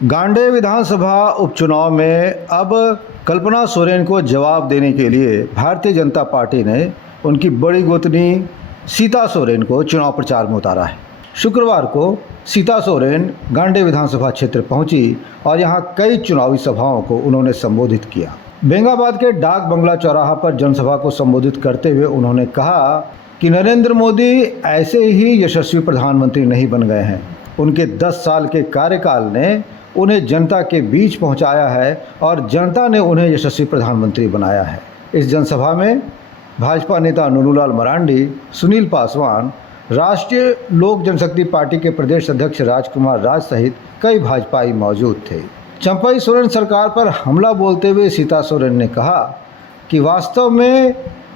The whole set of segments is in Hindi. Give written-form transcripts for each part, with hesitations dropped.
गांडे विधानसभा उपचुनाव में अब कल्पना सोरेन को जवाब देने के लिए भारतीय जनता पार्टी ने उनकी बड़ी गोतनी सीता सोरेन को चुनाव प्रचार में उतारा है। शुक्रवार को सीता सोरेन गांडे विधानसभा क्षेत्र पहुंची और यहां कई चुनावी सभाओं को उन्होंने संबोधित किया। बेंगाबाद के डाक बंगला चौराहा पर जनसभा को संबोधित करते हुए उन्होंने कहा कि नरेंद्र मोदी ऐसे ही यशस्वी प्रधानमंत्री नहीं बन गए हैं। उनके 10 साल के कार्यकाल ने उन्हें जनता के बीच पहुंचाया है और जनता ने उन्हें यशस्वी प्रधानमंत्री बनाया है। इस जनसभा में भाजपा नेता नुनूलाल मरांडी, सुनील पासवान, राष्ट्रीय लोक जनशक्ति पार्टी के प्रदेश अध्यक्ष राजकुमार राज सहित कई भाजपाई मौजूद थे। चंपई सोरेन सरकार पर हमला बोलते हुए सीता सोरेन ने कहा कि वास्तव में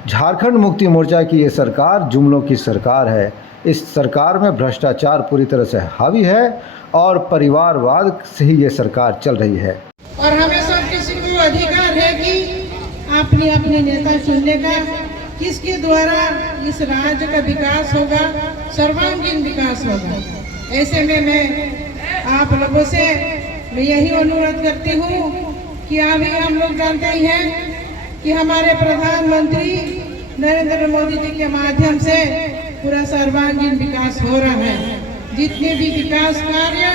झारखंड मुक्ति मोर्चा की ये सरकार जुमलों की सरकार है। इस सरकार में भ्रष्टाचार पूरी तरह से हावी है और परिवारवाद से ही ये सरकार चल रही है। और हमें सब किसी को अधिकार है कि अपने अपने नेता चुनने का, किसके द्वारा इस राज्य का विकास होगा, सर्वांगीण विकास होगा। ऐसे में मैं आप लोगों से मैं यही अनुरोध करती हूँ कि अभी हम लोग जानते ही हैं कि हमारे प्रधानमंत्री नरेंद्र मोदी जी के माध्यम से पूरा सर्वांगीण विकास हो रहा है। जितने भी विकास कार्य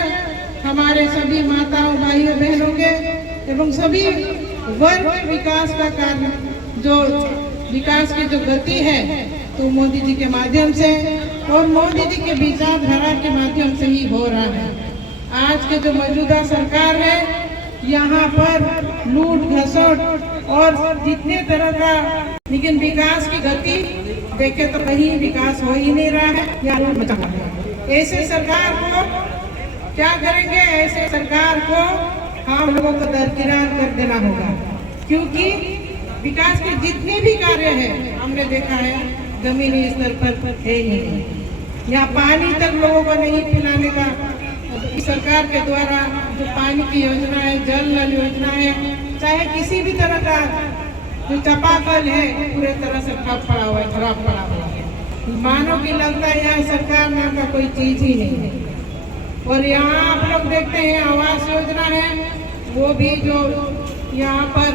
हमारे सभी माताओं, भाइयों, बहनों के एवं सभी वर्ग विकास का कार्य, जो विकास की जो गति है, तो मोदी जी के माध्यम से और मोदी जी के विचारधारा के माध्यम से ही हो रहा है। आज के जो मौजूदा सरकार है, यहाँ पर लूट घसोट और जितने तरह का, लेकिन विकास की गति देखे तो कहीं विकास हो ही नहीं रहा है। ऐसे सरकार को क्या करेंगे? ऐसे सरकार को हम लोगों को दरकिनार कर देना होगा, क्योंकि विकास के जितने भी कार्य हैं हमने देखा है जमीनी स्तर पर है ही नहीं। यहाँ पानी तक लोगों को नहीं पिलाने का सरकार के द्वारा जो पानी की योजना है, जल नल योजना है, चाहे किसी भी तरह का जो चापाकल है, पूरे तरह से ठप पड़ा हुआ है, खराब पड़ा हुआ है। मानो कि लगता है यहाँ सरकार नाम का कोई चीज ही नहीं है। और यहाँ आप लोग देखते हैं आवास योजना है, वो भी जो यहाँ पर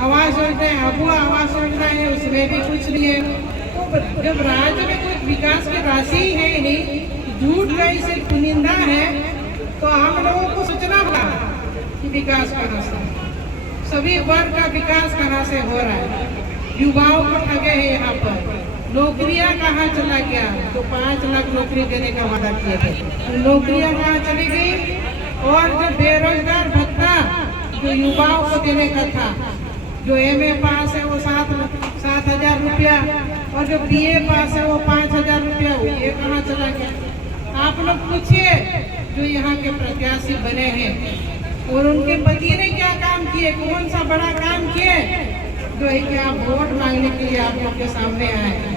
आवास योजना है, अबुआ आवास योजना है, उसमें भी कुछ नहीं है। तो जब राज्य में कुछ विकास की राशि ही है नहीं, झूठ कहीं से चुनिंदा है, तो हम लोगों को सोचना होगा कि विकास कहाँ से, सभी वर्ग का विकास कहाँ से हो रहा है। युवाओं को ठगे हैं यहाँ पर, नौकरियां कहाँ चला गया? तो 5 लाख नौकरी देने का वादा किए थे, नौकरियां कहाँ चली गई? और जो बेरोजगार भत्ता जो युवाओं को देने का था, जो MA पास है वो 7,000 रुपया, और जो BA पास है वो 5,000 रुपया, ये कहाँ चला गया? आप लोग पूछिए जो यहाँ के प्रत्याशी बने हैं और उनके पति ने क्या काम किए, कौन सा बड़ा काम किए, जो है कि आप वोट मांगने के लिए आप लोग के सामने आए।